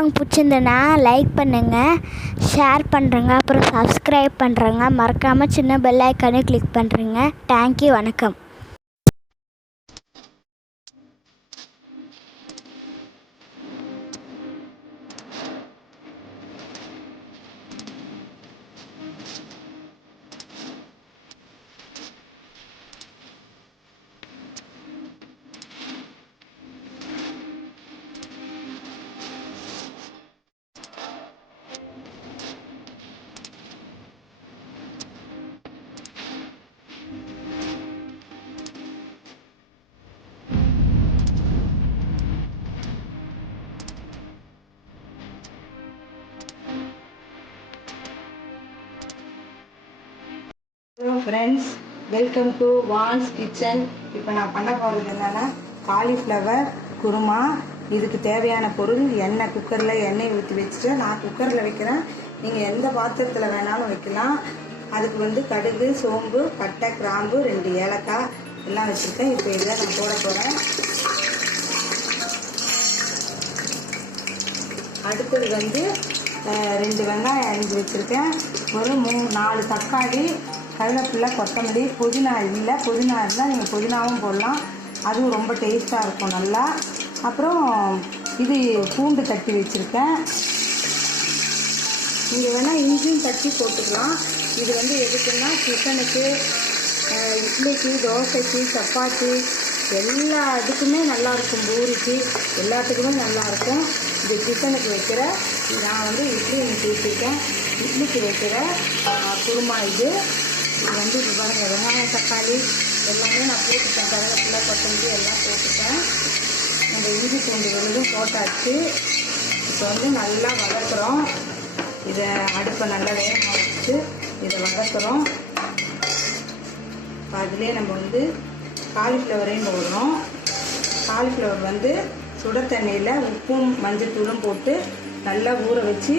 உங்களுக்கு பிடிச்சிருந்ததுன்னா லைக் பண்ணுங்கள், ஷேர் பண்ணுறேங்க, அப்புறம் சப்ஸ்கிரைப் பண்ணுறேங்க. மறக்காமல் சின்ன பெல் ஐக்கானே கிளிக் பண்ணுறேங்க. தேங்க்யூ, வணக்கம். Hello friends, welcome to Van's kitchen. இப்போ நான் பண்ண போகிறது என்னென்னா காலிஃப்ளவர் குருமா. இதுக்கு தேவையான பொருள் எண்ணெய். குக்கரில் எண்ணெய் ஊற்றி வச்சுட்டு நான் குக்கரில் வைக்கிறேன். நீங்கள் எந்த பாத்திரத்தில் வேணாலும் வைக்கலாம். அதுக்கு கடுகு, சோம்பு, பட்டை, கிராம்பு, 2 ஏலக்காய் எல்லாம் வச்சுருக்கேன். இப்போ இதில் நான் போட போகிறேன். அடுத்தது 2 வெங்காயம் அரிஞ்சு வச்சுருக்கேன். ஒரு 3-4 தக்காளி, கருவேப்பிலை, கொத்தமல்லி, புதினா இல்லை, புதினா இருந்தால் நீங்கள் புதினாவும் போடலாம், அதுவும் ரொம்ப டேஸ்ட்டாக இருக்கும் நல்லா. அப்புறம் இது பூண்டு தட்டி வச்சுருக்கேன். நீங்கள் வேணால் இஞ்சியும் தட்டி போட்டுக்கலாம். இது எதுக்குன்னா டிஃபனுக்கு, இட்லிக்கு, தோசைக்கு, சப்பாத்தி எல்லா இதுக்குமே நல்லாயிருக்கும். பூரிக்கு எல்லாத்துக்குமே நல்லாயிருக்கும். இது டிஃபனுக்கு வைக்கிற, நான் இட்லி ஊற்றிருக்கேன். இட்லிக்கு வைக்கிற குருமா இது. இது இப்போ பாருங்கள், வெங்காயம், தக்காளி எல்லாமே நான் போட்டுட்டேன். கருவேப்பிலை, கொத்தமல்லி எல்லாம் போட்டுட்டேன். நம்ம இஞ்சி பூண்டு விழுதும் போட்டாச்சு. இப்போ நல்லா வதக்குறோம். இதை அடுப்பை நல்லா வேகமாக வச்சு இதை வதக்குறோம். இப்போ அதிலே நம்ம காலிஃப்ளவரையும் போடுறோம். காலிஃப்ளவர் சுட தண்ணியில் உப்பும் மஞ்சத்தூளும் போட்டு நல்லா ஊற வச்சு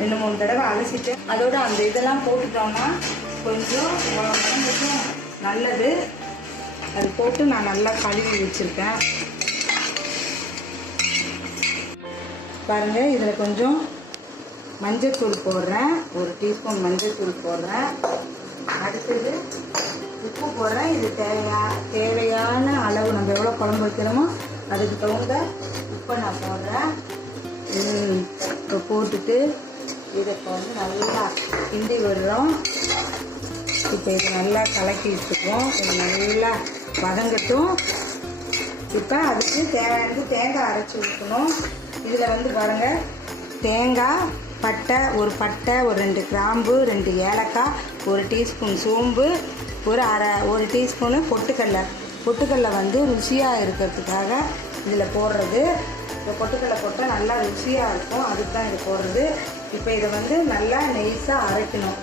2-3 தடவை அலசிட்டு அதோட அந்த இதெல்லாம் போட்டுட்டோம்னா கொஞ்சம் உடம்புக்கும் நல்லது. அது போட்டு நான் நல்லா கழுவி வச்சுருக்கேன். பாருங்கள், இதில் கொஞ்சம் மஞ்சத்தூள் போடுறேன். 1 டீஸ்பூன் மஞ்சத்தூள் போடுறேன். அடுத்தது உப்பு போடுறேன். இது தேவையான அளவு நம்ம எவ்வளோ குழம்பு வைக்கிறோமோ அதுக்கு தகுந்த உப்பை நான் போடுறேன். இப்போ போட்டுட்டு இதை நல்லா கிண்டி விடுறோம். இப்போ இது நல்லா கலக்கி வச்சுக்குவோம். இது நல்லா வதங்கட்டும். இப்போ அதுக்கு தேவையானது தேங்காய் அரைச்சி ஊற்றணும். இதில் பாருங்கள், தேங்காய், பட்டை, ஒரு 2 கிராம்பு, 2 ஏலக்காய், 1 டீஸ்பூன் சோம்பு, ஒரு டீஸ்பூனு பொட்டுக்கடலை ருசியாக இருக்கிறதுக்காக இதில் போடுறது. இப்போ பொட்டுக்கடலை போட்டால் நல்லா ருசியாக இருக்கும், அதுக்கு தான் இது போடுறது. இப்போ இதை நல்லா நெய்ஸாக அரைக்கணும்.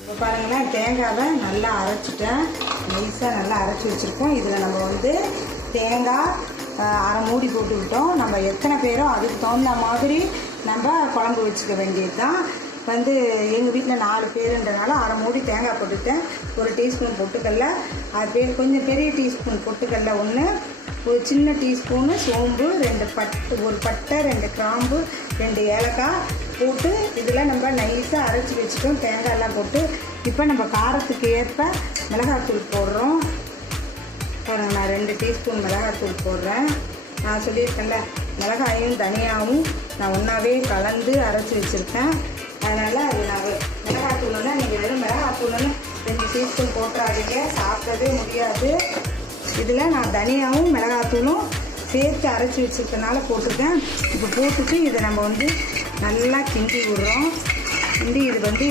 இப்போ பாருங்களேன், தேங்காவை நல்லா அரைச்சிட்டேன். நெய்ஸாக நல்லா அரைச்சி வச்சுருக்கோம். இதில் நம்ம தேங்காய் அரை மூடி போட்டுக்கிட்டோம். நம்ம எத்தனை பேரோ அதுக்கு தகுந்த மாதிரி நம்ம குழம்பு வச்சுக்க வேண்டியது தான். எங்கள் வீட்டில் 4 பேருன்றனால அரை மூடி தேங்காய் போட்டுட்டேன். 1 டீஸ்பூன் பொட்டுக்கடலை, அது கொஞ்சம் பெரிய டீஸ்பூன் பொட்டுக்கடலை 1, ஒரு சின்ன டீஸ்பூனு சோம்பு, 1 பட்டை, 2 கிராம்பு, 2 ஏலக்காய் போட்டு இதில் நம்ம நைஸாக அரைச்சி வச்சுட்டோம். தேங்காயெல்லாம் போட்டு இப்போ நம்ம காரத்துக்கு ஏற்ப மிளகாத்தூள் போடுறோம். பாருங்கள், நான் 2 டீஸ்பூன் மிளகாத்தூள் போடுறேன். நான் சொல்லியிருக்கேன்ல, மிளகாயும் தனியாகவும் நான் ஒன்றாவே கலந்து அரைச்சி வச்சுருக்கேன். அதனால் அது நான் மிளகாத்தூள்னா நீங்கள் வெறும் மிளகாத்தூள்னு 2 டீஸ்பூன் போட்டுறாதீங்க, சாப்பிடவே முடியாது. இதில் நான் தனியாகவும் மிளகாத்தூளும் சேர்த்து அரைச்சி வச்சுருக்கனால போட்டிருக்கேன். இப்போ போட்டுட்டு இதை நம்ம நல்லா கிண்டி விடுறோம். கிண்டி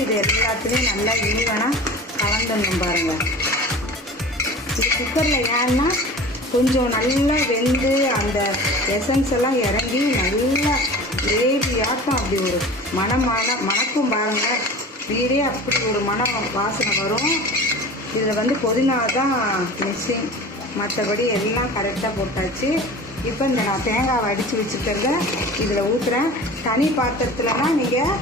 இது எல்லாத்துலேயும் நல்லா ஈவனாக கலந்துடணும். பாருங்கள், இது குக்கரில் ஏன்னா கொஞ்சம் நல்லா வெந்து அந்த எசன்ஸ் எல்லாம் இறங்கி நல்லா கிரேவியாட்டம் அப்படி ஒரு மணக்கும். பாருங்கள், வீடே அப்படி ஒரு வாசனை வரும். இதில் புதினா தான் மிஸ்ஸிங், மற்றபடி எல்லாம் கரெக்டாக போட்டாச்சு. இப்போ நான் தேங்காவை அடித்து வச்சுக்கிறத இதில் ஊற்றுறேன். தனி பாத்திரத்துலனா நீங்கள்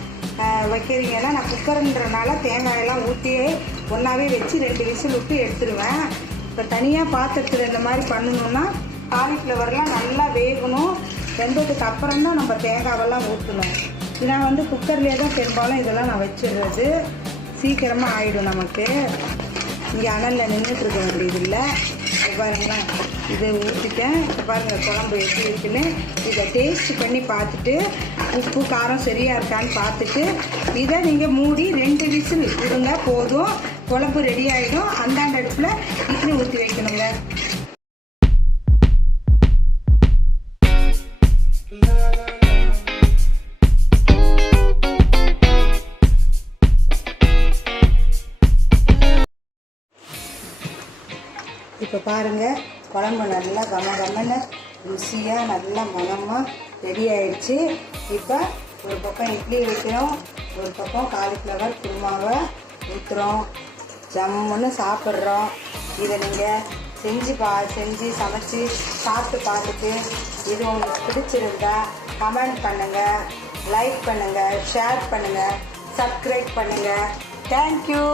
வைக்கிறீங்கன்னா, நான் குக்கருன்றனால தேங்காயெல்லாம் ஊற்றியே ஒன்றாவே வச்சு 2 விசில் விட்டு எடுத்துடுவேன். இப்போ தனியாக பாத்திரத்தில் இந்த மாதிரி பண்ணணுன்னா காலிஃப்ளவர்லாம் நல்லா வேகணும். வெந்ததுக்கு அப்புறம் தான் நம்ம தேங்காவெல்லாம் ஊற்றணும். நான் வந்து குக்கர்லேயே தான் பெரும்பாலும் இதெல்லாம் நான் வச்சிடுறது, சீக்கிரமாக ஆகிடும் நமக்கு. இங்கே அனலில் நின்றுட்டுருக்க வேண்டியது இல்லை. பாருங்களேன், இதை ஊற்றிட்டேன். இப்போ பாருங்கள் குழம்பு எப்படி இருக்குன்னு. இதை டேஸ்ட் பண்ணி பார்த்துட்டு உப்பு காரம் சரியாக இருக்கான்னு பார்த்துட்டு இதை நீங்கள் மூடி 2 விசில் விடுங்க, போதும். குழம்பு ரெடி ஆகிடும். அந்தாண்ட அடுப்பில் இட்லி ஊற்றி வைக்கணுங்க. இப்போ பாருங்கள், குழம்பு நல்லா கமன்னு ருசியாக நல்லா மணமாக ரெடி ஆயிடுச்சு. இப்போ ஒரு பக்கம் இட்லி வைக்கிறோம், ஒரு பக்கம் காலிஃப்ளவர் குருமாவை ஊற்றுறோம், ஜம்முன்னு சாப்பிட்றோம். இதை நீங்கள் செஞ்சு சமைச்சு சாப்பிட்டு பார்த்துட்டு இது உங்களுக்கு பிடிச்சிருந்தா கமெண்ட் பண்ணுங்கள், லைக் பண்ணுங்கள், ஷேர் பண்ணுங்கள், சப்ஸ்கிரைப் பண்ணுங்கள். தேங்க்யூ.